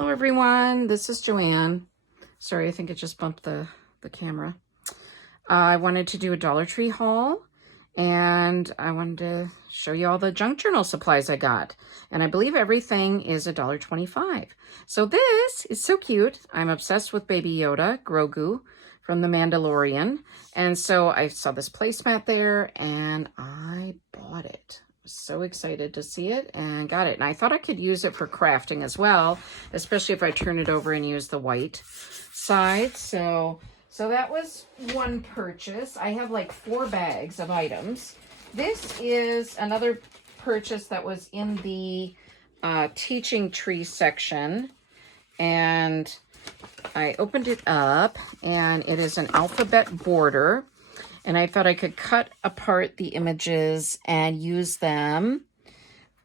Hello everyone, this is Joanne. Sorry, I think it just bumped the camera. I wanted to do a Dollar Tree haul, and I wanted to show you all the junk journal supplies I got. And I believe everything is $1.25. So this is so cute. I'm obsessed with Baby Yoda, Grogu, from The Mandalorian. And so I saw this placemat there, and I bought it. So excited to see it and got it. And I thought I could use it for crafting as well, especially if I turn it over and use the white side. So that was one purchase. I have like 4 bags of items. This is another purchase that was in the teaching tree section, and I opened it up, and it is an alphabet border. And I thought I could cut apart the images and use them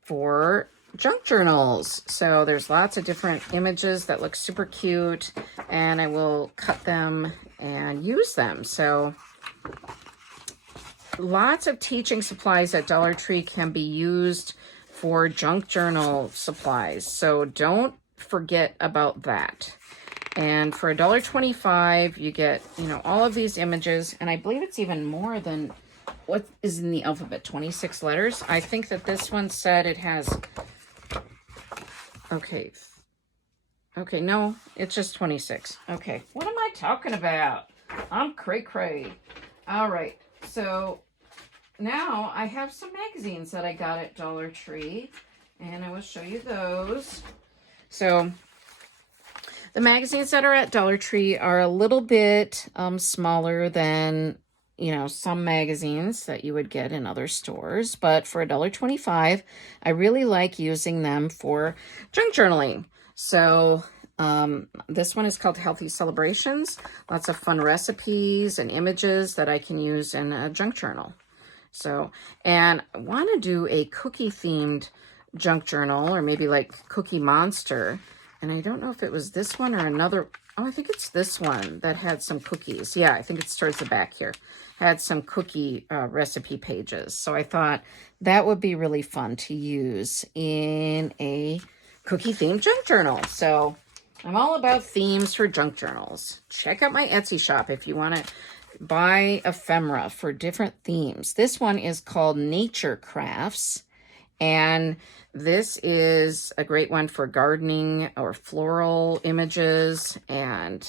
for junk journals. So there's lots of different images that look super cute, and I will cut them and use them. So lots of teaching supplies at Dollar Tree can be used for junk journal supplies. So don't forget about that. And for $1.25, you get, all of these images. And I believe it's even more than what is in the alphabet, 26 letters. I think that this one said it has, okay, no, it's just 26. Okay, what am I talking about? I'm cray-cray. All right, so now I have some magazines that I got at Dollar Tree, and I will show you those. So the magazines that are at Dollar Tree are a little bit smaller than, some magazines that you would get in other stores. But for $1.25, I really like using them for junk journaling. So this one is called Healthy Celebrations. Lots of fun recipes and images that I can use in a junk journal. So, and I want to do a cookie-themed junk journal, or maybe like Cookie Monster. And I don't know if it was this one or another. Oh, I think it's this one that had some cookies. Yeah, I think it's towards the back here. Had some cookie recipe pages. So I thought that would be really fun to use in a cookie-themed junk journal. So I'm all about themes for junk journals. Check out my Etsy shop if you want to buy ephemera for different themes. This one is called Nature Crafts. And this is a great one for gardening or floral images. And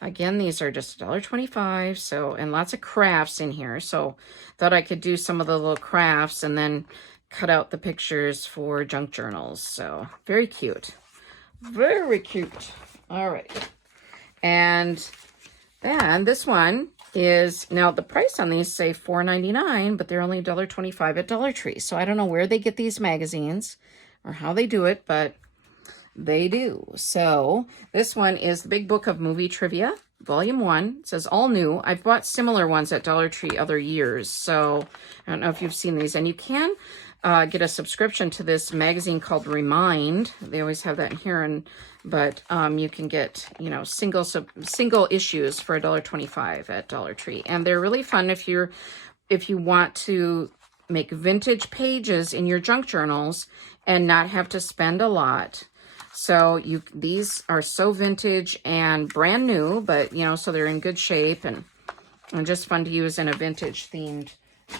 again, these are just $1.25. So, and lots of crafts in here. So thought I could do some of the little crafts and then cut out the pictures for junk journals. So very cute. Very cute. All right. And then this one is, now the price on these say $4.99, but they're only $1.25 at Dollar Tree. So I don't know where they get these magazines or how they do it, but they do. So this one is the Big Book of Movie Trivia, Volume 1. It says all new. I've bought similar ones at Dollar Tree other years, so I don't know if you've seen these. And you can get a subscription to this magazine called Remind. They always have that in here, but you can get, single issues for $1.25 at Dollar Tree. And they're really fun if you want to make vintage pages in your junk journals and not have to spend a lot. So these are so vintage and brand new, but so they're in good shape and just fun to use in a vintage themed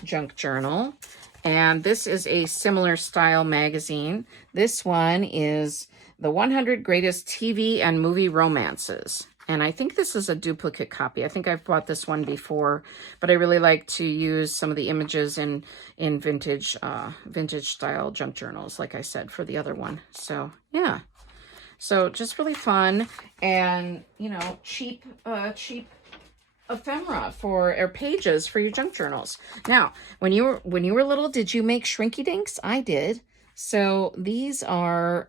junk journal. And this is a similar style magazine. This one is the 100 Greatest TV and Movie Romances. And I think this is a duplicate copy. I think I've bought this one before, but I really like to use some of the images in vintage style junk journals, like I said, for the other one. So, yeah. So just really fun and, cheap ephemera or pages for your junk journals. Now, when you were little, did you make shrinky dinks? I did. So these are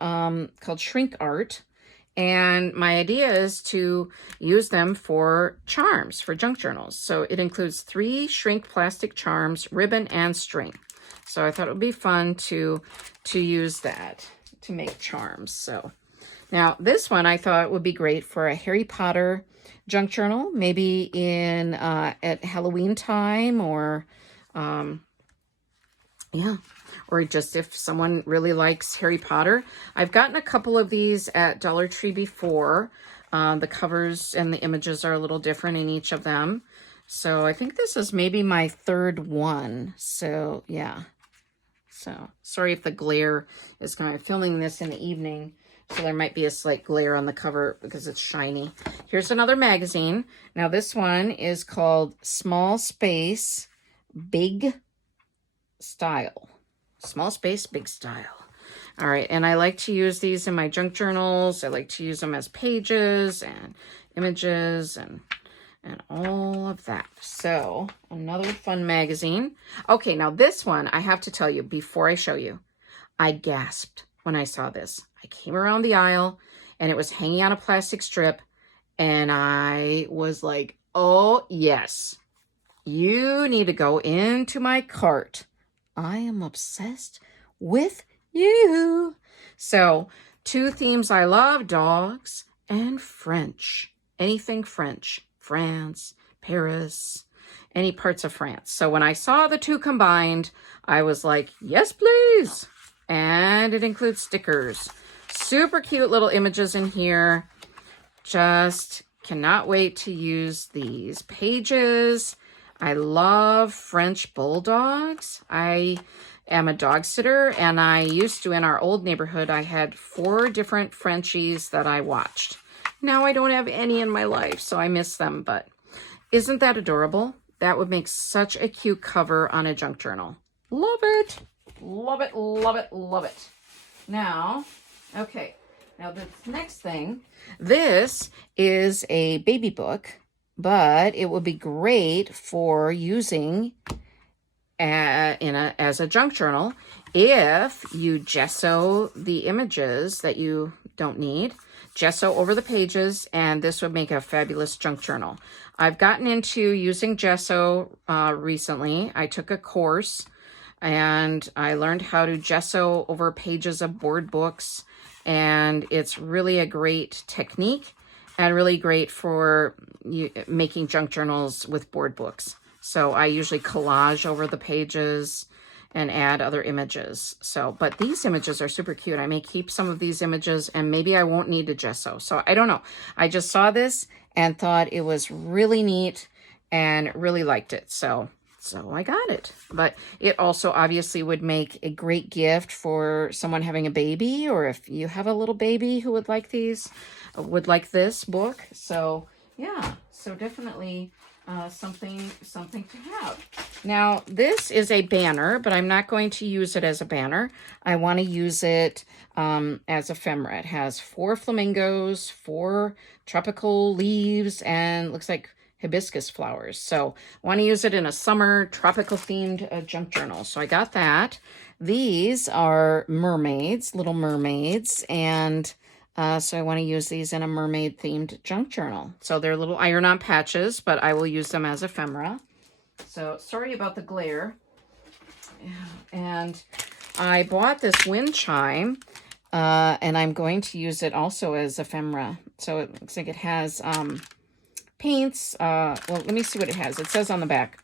called shrink art, and my idea is to use them for charms for junk journals. So it includes 3 shrink plastic charms, ribbon, and string. So I thought it would be fun to use that to make charms. So now this one I thought would be great for a Harry Potter junk journal, maybe in at Halloween time or Yeah. Or just if someone really likes Harry Potter. I've gotten a couple of these at Dollar Tree before. The covers and the images are a little different in each of them. So I think this is maybe my third one. So yeah. So sorry if the glare is kind of filming this in the evening. So there might be a slight glare on the cover because it's shiny. Here's another magazine. Now this one is called Small Space, Big Style. Small Space, Big Style. All right, and I like to use these in my junk journals. I like to use them as pages and images and all of that. So another fun magazine. Okay, now this one, I have to tell you before I show you, I gasped when I saw this. I came around the aisle and it was hanging on a plastic strip and I was like, oh yes, you need to go into my cart. I am obsessed with you. So 2 themes I love, dogs and French. Anything French. France, Paris, any parts of France. So when I saw the 2 combined, I was like, yes, please. And it includes stickers. Super cute little images in here. Just cannot wait to use these pages. I love French bulldogs. I am a dog sitter, and I used to, in our old neighborhood, I had 4 different Frenchies that I watched. Now I don't have any in my life, so I miss them, but isn't that adorable? That would make such a cute cover on a junk journal. Love it. Love it, love it, love it. Now, okay, now this next thing, this is a baby book, but it would be great for using as a junk journal if you gesso the images that you don't need, gesso over the pages, and this would make a fabulous junk journal. I've gotten into using gesso recently. I took a course and I learned how to gesso over pages of board books, and it's really a great technique and really great for making junk journals with board books. So I usually collage over the pages and add other images. So, but these images are super cute. I may keep some of these images and maybe I won't need to gesso. So I don't know. I just saw this and thought it was really neat and really liked it. So I got it. But it also obviously would make a great gift for someone having a baby, or if you have a little baby who would like these, would like this book. So yeah, so definitely something to have. Now this is a banner, but I'm not going to use it as a banner. I want to use it as ephemera. It has 4 flamingos, 4 tropical leaves, and looks like hibiscus flowers. So I want to use it in a summer tropical themed junk journal. So I got that. These are mermaids, little mermaids, and so I want to use these in a mermaid themed junk journal. So they're little iron-on patches, but I will use them as ephemera. So sorry about the glare. And I bought this wind chime, and I'm going to use it also as ephemera. So it looks like it has paints. Well, let me see what it has. It says on the back,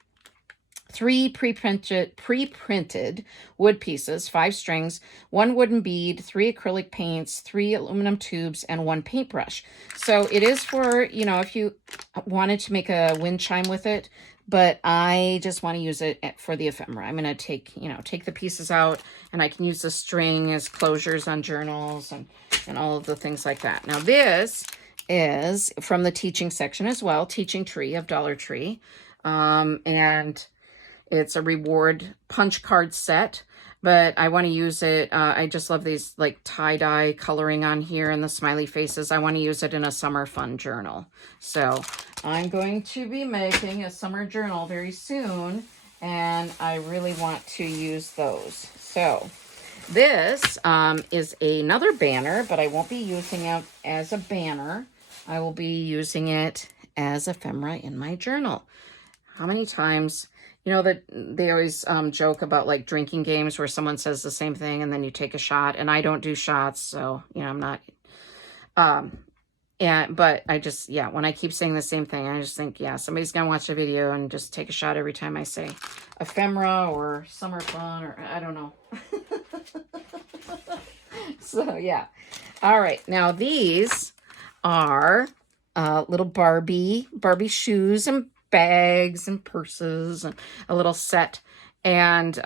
3 pre-printed wood pieces, 5 strings, 1 wooden bead, 3 acrylic paints, 3 aluminum tubes, and 1 paintbrush. So it is for, you know, if you wanted to make a wind chime with it, but I just want to use it for the ephemera. I'm going to take the pieces out, and I can use the string as closures on journals and all of the things like that. Now this is from the teaching section as well, Teaching Tree of Dollar Tree. And it's a reward punch card set, but I want to use it. I just love these like tie-dye coloring on here and the smiley faces. I want to use it in a summer fun journal. So I'm going to be making a summer journal very soon, and I really want to use those. So this is another banner, but I won't be using it as a banner. I will be using it as ephemera in my journal. How many times, you know, that they always joke about like drinking games where someone says the same thing and then you take a shot, and I don't do shots. So, you know, I'm not, But I just, yeah, when I keep saying the same thing, I just think, yeah, somebody's going to watch the video and just take a shot every time I say ephemera or summer fun, or I don't know. So, yeah. All right. Now, these are little Barbie shoes and bags and purses and a little set. And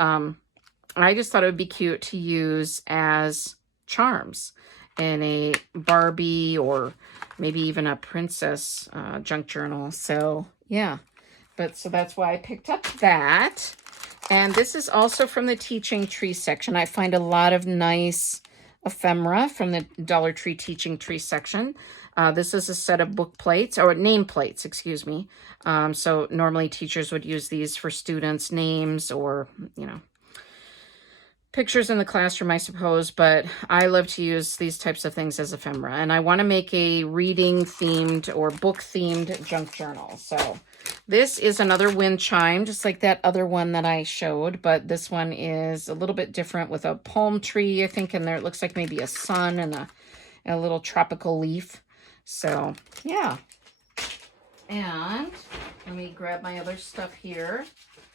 I just thought it would be cute to use as charms in a Barbie or maybe even a princess junk journal. So, yeah. So that's why I picked up that. And this is also from the Teaching Tree section. I find a lot of nice ephemera from the Dollar Tree Teaching Tree section. This is a set of book plates, or name plates, excuse me. So normally teachers would use these for students' names or, you know, pictures in the classroom, I suppose, but I love to use these types of things as ephemera. And I want to make a reading-themed or book-themed junk journal. So this is another wind chime, just like that other one that I showed, but this one is a little bit different with a palm tree, I think, in there. It looks like maybe a sun and a little tropical leaf. So, yeah. And let me grab my other stuff here.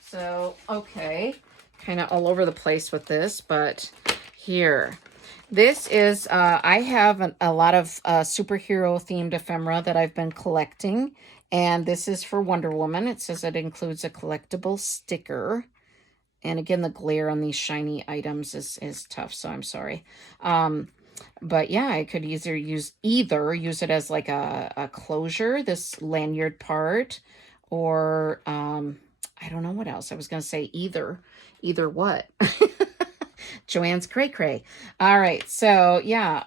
So, okay. Kind of all over the place with this, but here. This is, I have a lot of superhero themed ephemera that I've been collecting, and this is for Wonder Woman. It says it includes a collectible sticker, and again, the glare on these shiny items is tough, so I'm sorry. But yeah, I could either use it as like a closure, this lanyard part, or I don't know what else. I was going to say either what? Joanne's cray. All right. So yeah.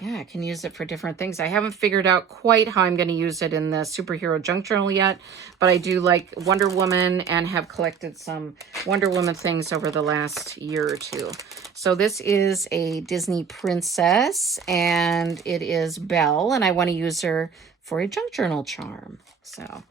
Yeah, I can use it for different things. I haven't figured out quite how I'm going to use it in the superhero junk journal yet, but I do like Wonder Woman and have collected some Wonder Woman things over the last year or two. So this is a Disney princess, and it is Belle, and I want to use her for a junk journal charm. So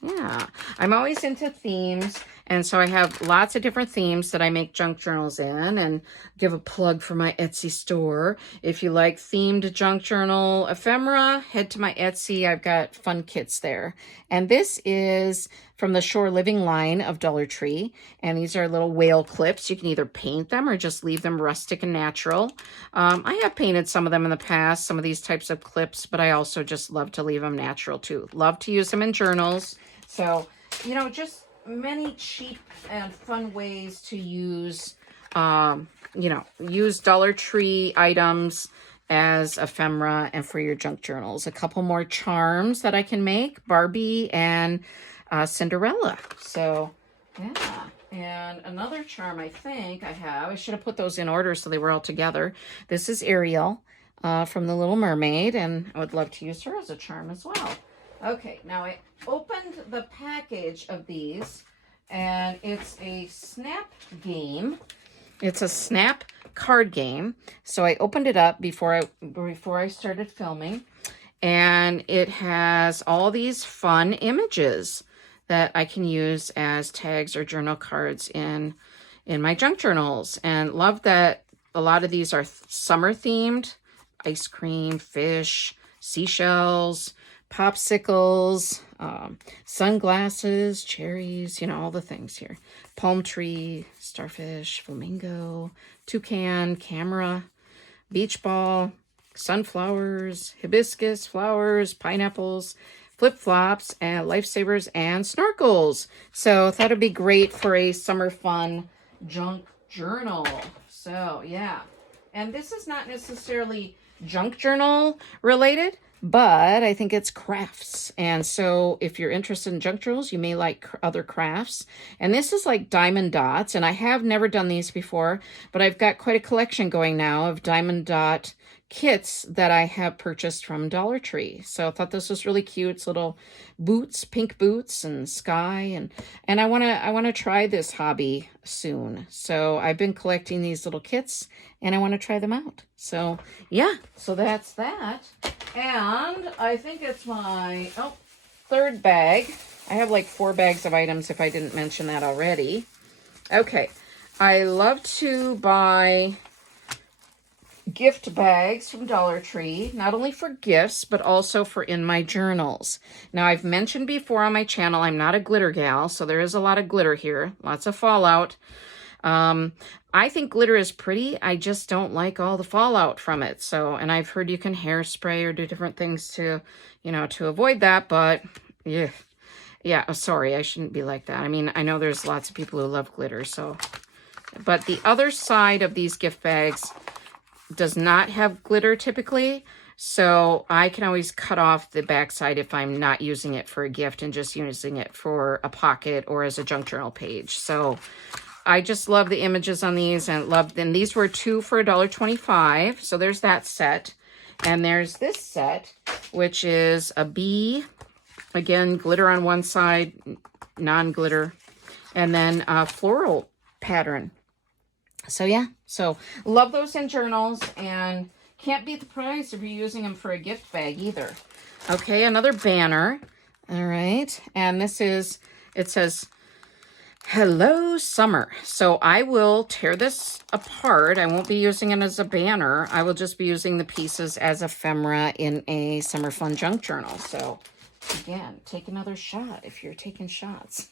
yeah, I'm always into themes, and so I have lots of different themes that I make junk journals in, and give a plug for my Etsy store. If you like themed junk journal ephemera, head to my Etsy. I've got fun kits there. And this is from the Shore Living line of Dollar Tree, and these are little whale clips. You can either paint them or just leave them rustic and natural. I have painted some of them in the past, some of these types of clips, but I also just love to leave them natural too. Love to use them in journals. So, you know, just many cheap and fun ways to use, you know, use Dollar Tree items as ephemera and for your junk journals. A couple more charms that I can make, Barbie and Cinderella. So, yeah. And another charm I think I should have put those in order so they were all together. This is Ariel from The Little Mermaid, and I would love to use her as a charm as well. Okay, now I opened the package of these, and it's a snap game. It's a snap card game. So I opened it up before I started filming, and it has all these fun images that I can use as tags or journal cards in my junk journals. And love that a lot of these are summer themed. Ice cream, fish, seashells, popsicles, sunglasses, cherries, you know, all the things here. Palm tree, starfish, flamingo, toucan, camera, beach ball, sunflowers, hibiscus flowers, pineapples, flip-flops, and lifesavers, and snorkels. So I thought it'd be great for a summer fun junk journal. So yeah. And this is not necessarily junk journal related, but I think it's crafts. And so if you're interested in junk journals, you may like other crafts. And this is like diamond dots. And I have never done these before, but I've got quite a collection going now of diamond dot kits that I have purchased from Dollar Tree. So I thought this was really cute. It's little boots, pink boots and sky. And I want to try this hobby soon. So I've been collecting these little kits and I want to try them out. So yeah, so that's that. And I think it's my third bag. I have like 4 bags of items if I didn't mention that already. Okay. I love to buy gift bags from Dollar Tree, not only for gifts, but also for in my journals. Now, I've mentioned before on my channel, I'm not a glitter gal, so there is a lot of glitter here, lots of fallout. I think glitter is pretty. I just don't like all the fallout from it. So, and I've heard you can hairspray or do different things to, you know, to avoid that, but yeah. Yeah, sorry, I shouldn't be like that. I mean, I know there's lots of people who love glitter, so. But the other side of these gift bags does not have glitter typically, so I can always cut off the back side if I'm not using it for a gift and just using it for a pocket or as a junk journal page. So I just love the images on these and love them. These were 2 for $1.25, so there's that set. And there's this set, which is a bee. Again, glitter on one side, non-glitter, and then a floral pattern. So yeah, so love those in journals, and can't beat the price if you're using them for a gift bag either. Okay, another banner. All right, and this is, it says, Hello Summer. So I will tear this apart. I won't be using it as a banner. I will just be using the pieces as ephemera in a summer fun junk journal. So again, take another shot if you're taking shots.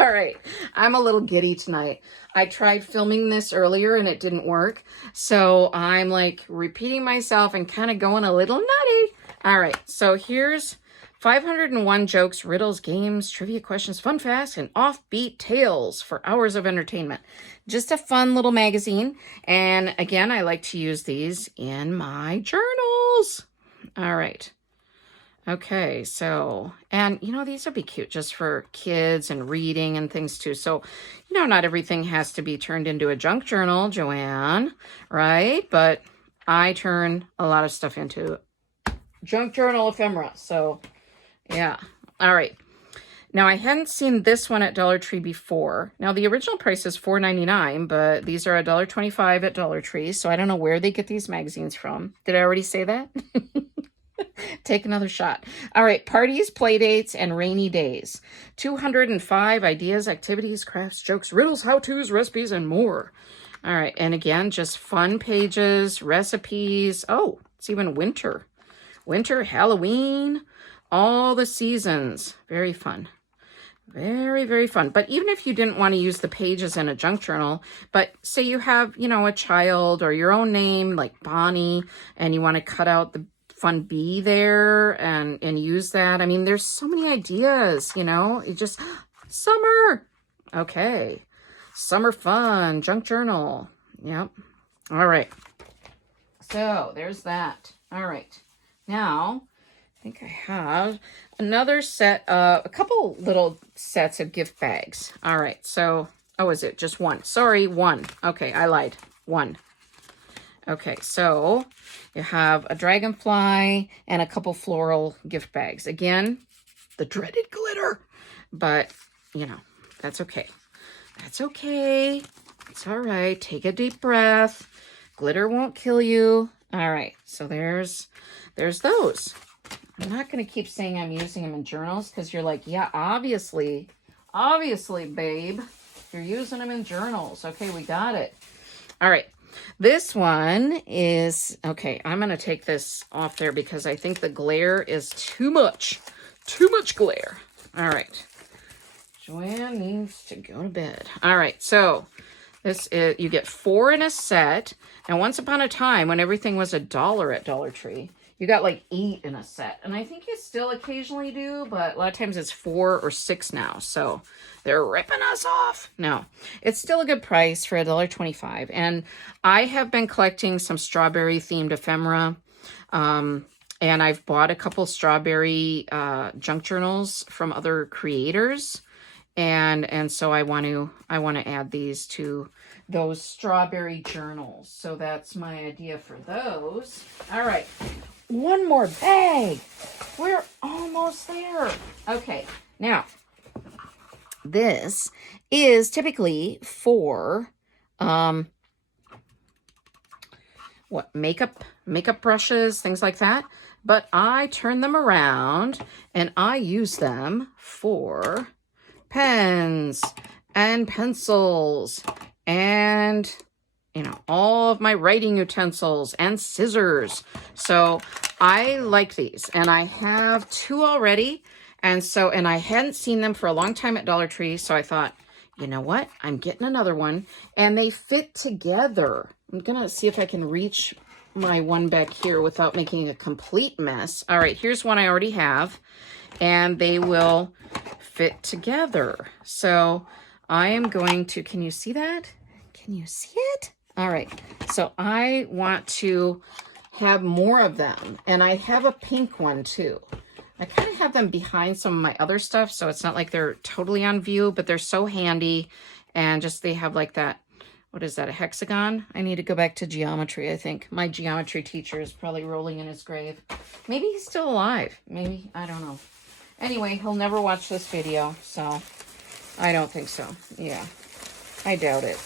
All right, I'm a little giddy tonight. I tried filming this earlier and it didn't work. So I'm like repeating myself and kind of going a little nutty. All right, so here's 501 jokes, riddles, games, trivia questions, fun facts, and offbeat tales for hours of entertainment. Just a fun little magazine. And again, I like to use these in my journals. All right. Okay, so, and you know, these would be cute just for kids and reading and things too. So, you know, not everything has to be turned into a junk journal, Joanne, right? But I turn a lot of stuff into junk journal ephemera. So, yeah. All right. Now, I hadn't seen this one at Dollar Tree before. Now, the original price is $4.99, but these are $1.25 at Dollar Tree. So I don't know where they get these magazines from. Did I already say that? Take another shot. All right, parties, play dates, and rainy days. 205 ideas, activities, crafts, jokes, riddles, how-tos, recipes, and more. All right, and again, just fun pages, recipes. Oh, it's even winter. Winter, Halloween, all the seasons. Very fun. Very, very fun. But even if you didn't want to use the pages in a junk journal, but say you have, you know, a child or your own name, like Bonnie, and you want to cut out the fun bee there and use that. I mean, there's so many ideas, you know, it just, summer. Okay. Summer fun, junk journal. Yep. All right. So there's that. All right. Now, I think I have another set of, a couple little sets of gift bags. All right. So, oh, is it just one? Sorry, one. Okay, I lied. One. Okay, so you have a dragonfly and a couple floral gift bags. Again, the dreaded glitter, but you know, that's okay. That's okay. It's all right. Take a deep breath. Glitter won't kill you. All right, so there's those. I'm not going to keep saying I'm using them in journals because you're like, yeah, obviously, babe, you're using them in journals. Okay, we got it. All right. This one is, okay, I'm going to take this off there because I think the glare is too much. Too much glare. All right. Joanne needs to go to bed. All right, so this is, you get 4 in a set. And once upon a time, when everything was $1 at Dollar Tree, you got like 8 in a set. And I think you still occasionally do, but a lot of times it's 4 or 6 now. So they're ripping us off. No, it's still a good price for $1.25. And I have been collecting some strawberry themed ephemera. And I've bought a couple strawberry junk journals from other creators. And so I want to add these to those strawberry journals. So that's my idea for those. All right. One more bag. We're almost there. Okay. Now, this is typically for makeup brushes, things like that. But I turn them around and I use them for pens and pencils and you know, all of my writing utensils and scissors. So I like these, and I have 2 already. And I hadn't seen them for a long time at Dollar Tree. So I thought, you know what? I'm getting another one, and they fit together. I'm going to see if I can reach my one back here without making a complete mess. All right, here's one I already have, and they will fit together. So I am going to, can you see that? Can you see it? All right, so I want to have more of them, and I have a pink one too. I kind of have them behind some of my other stuff, so it's not like they're totally on view, but they're so handy, and just they have like that, what is that, a hexagon? I need to go back to geometry, I think. My geometry teacher is probably rolling in his grave. Maybe he's still alive. Maybe, I don't know. Anyway, he'll never watch this video, so I don't think so. Yeah, I doubt it.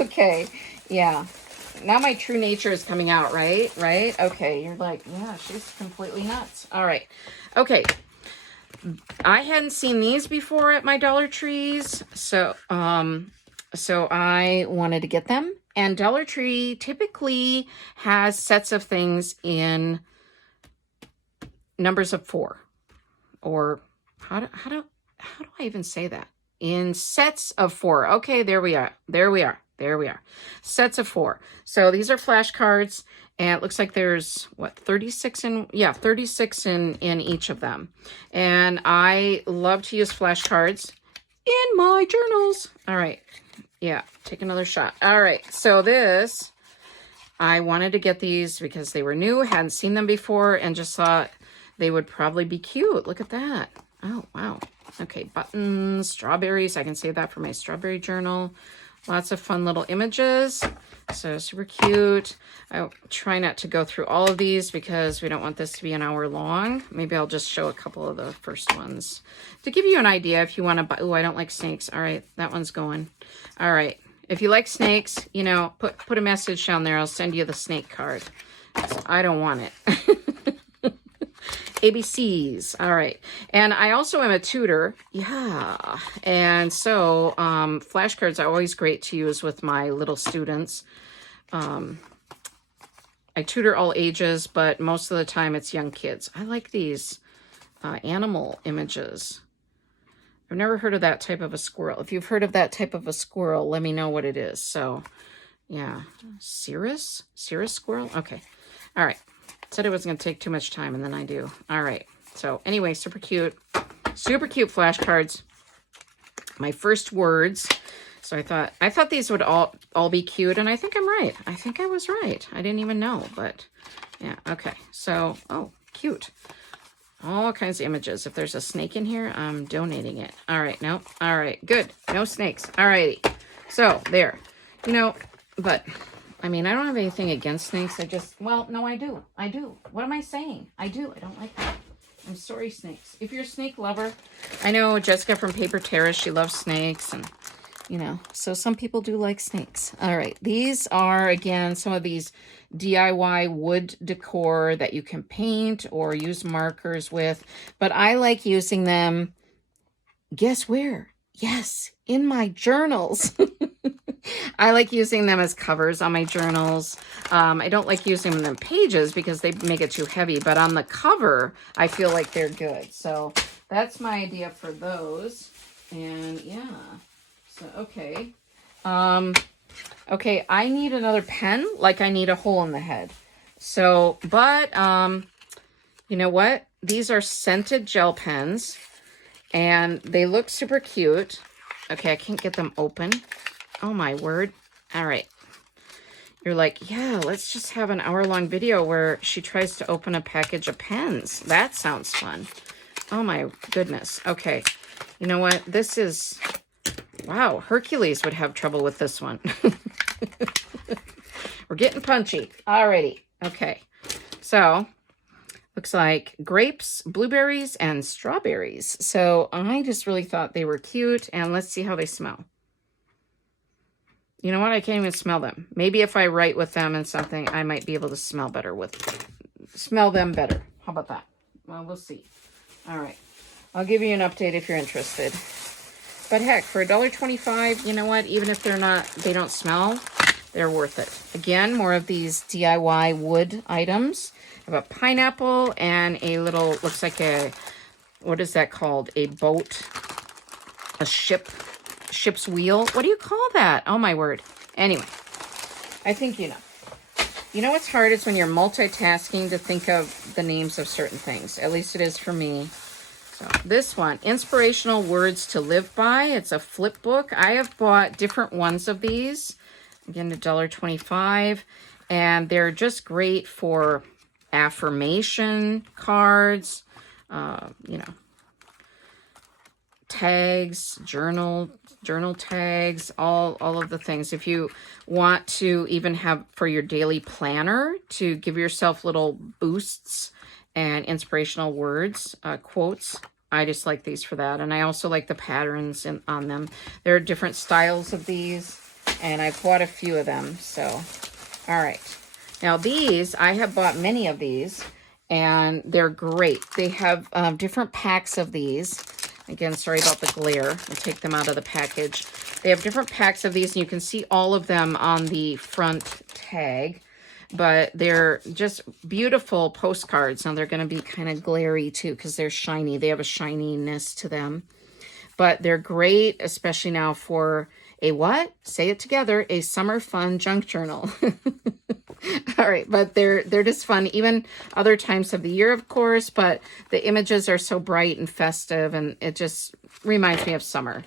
Okay, yeah. Now my true nature is coming out, right? Right? Okay, you're like, yeah, she's completely nuts. All right. Okay. I hadn't seen these before at my Dollar Trees, so I wanted to get them. And Dollar Tree typically has sets of things in numbers of 4, or how do I even say that? In sets of 4. Okay, there we are. There we are. There we are. Sets of 4. So these are flashcards, and it looks like there's, what, 36 in, yeah, 36 in each of them. And I love to use flashcards in my journals. All right. Yeah, take another shot. All right. So this, I wanted to get these because they were new, hadn't seen them before, and just thought they would probably be cute. Look at that. Oh, wow. Okay, buttons, strawberries. I can save that for my strawberry journal. Lots of fun little images. So super cute. I try not to go through all of these because we don't want this to be an hour long. Maybe I'll just show a couple of the first ones to give you an idea if you want to buy. Oh, I don't like snakes. All right, that one's going. All right. If you like snakes, you know, put a message down there. I'll send you the snake card. So I don't want it. ABCs. All right. And I also am a tutor. Yeah. And so flashcards are always great to use with my little students. I tutor all ages, but most of the time it's young kids. I like these animal images. I've never heard of that type of a squirrel. If you've heard of that type of a squirrel, let me know what it is. So, yeah. Cirrus squirrel? Okay. All right. Said it wasn't going to take too much time, and then I do. All right. So, anyway, super cute. Super cute flashcards. My first words. So, I thought these would all be cute, and I think I'm right. I think I was right. I didn't even know, but yeah. Okay. So, oh, cute. All kinds of images. If there's a snake in here, I'm donating it. All right. No. All right. Good. No snakes. All righty. So, there. You know, but I mean, I don't have anything against snakes. Well, no, I do. I do. What am I saying? I do. I don't like them. I'm sorry, snakes. If you're a snake lover, I know Jessica from Paper Terrace, she loves snakes, and, you know, so some people do like snakes. All right. These are, again, some of these DIY wood decor that you can paint or use markers with, but I like using them, guess where? Yes, in my journals. I like using them as covers on my journals. I don't like using them in pages because they make it too heavy, but on the cover, I feel like they're good. So that's my idea for those. And yeah, so, okay. Okay, I need another pen, like I need a hole in the head. So, but, you know what? These are scented gel pens, and they look super cute. Okay, I can't get them open. Oh, my word. All right. You're like, yeah, let's just have an hour-long video where she tries to open a package of pens. That sounds fun. Oh, my goodness. Okay. You know what? This is... Wow, Hercules would have trouble with this one. We're getting punchy. Alrighty. Okay. So, looks like grapes, blueberries, and strawberries. So, I just really thought they were cute. And let's see how they smell. You know what? I can't even smell them. Maybe if I write with them and something, I might be able to smell them better. How about that? Well, we'll see. All right. I'll give you an update if you're interested. But heck, for $1.25, you know what? Even if they don't smell, they're worth it. Again, more of these DIY wood items. I have a pineapple and a little, looks like a, what is that called? A boat, a ship's wheel. What do you call that? Oh my word. Anyway, I think you know. You know what's hard is when you're multitasking to think of the names of certain things. At least it is for me. So this one, Inspirational Words to Live By. It's a flip book. I have bought different ones of these. Again, $1.25. And they're just great for affirmation cards, you know, tags, journal tags, all of the things. If you want to even have for your daily planner to give yourself little boosts and inspirational words, quotes, I just like these for that. And I also like the patterns on them. There are different styles of these, and I've bought a few of them. So, all right. Now these, I have bought many of these, and they're great. They have different packs of these. Again, sorry about the glare. I'll take them out of the package. They have different packs of these, and you can see all of them on the front tag. But they're just beautiful postcards. Now, they're going to be kind of glary, too, because they're shiny. They have a shininess to them. But they're great, especially now for a what? Say it together. A summer fun junk journal. All right, but they're just fun, even other times of the year, of course, but the images are so bright and festive, and it just reminds me of summer.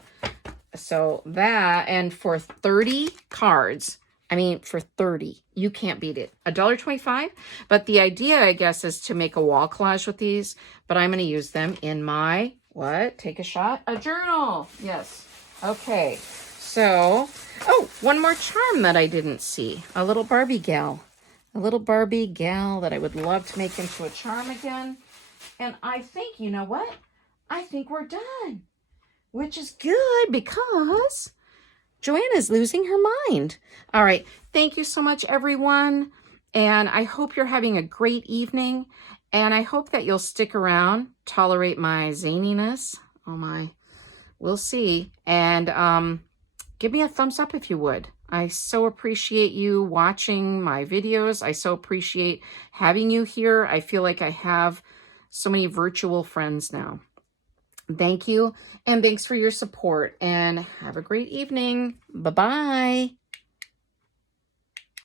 So that, and for 30 cards, I mean, for 30, you can't beat it. $1.25, but the idea, I guess, is to make a wall collage with these, but I'm going to use them in my, what? Take a shot? A journal. Yes. Okay. So, oh, one more charm that I didn't see. A little Barbie gal. A little Barbie gal that I would love to make into a charm again. And I think, you know what? I think we're done. Which is good because Joanna's losing her mind. All right. Thank you so much, everyone. And I hope you're having a great evening. And I hope that you'll stick around, tolerate my zaniness. Oh, my. We'll see. And give me a thumbs up if you would. I so appreciate you watching my videos. I so appreciate having you here. I feel like I have so many virtual friends now. Thank you, and thanks for your support, and have a great evening. Bye-bye.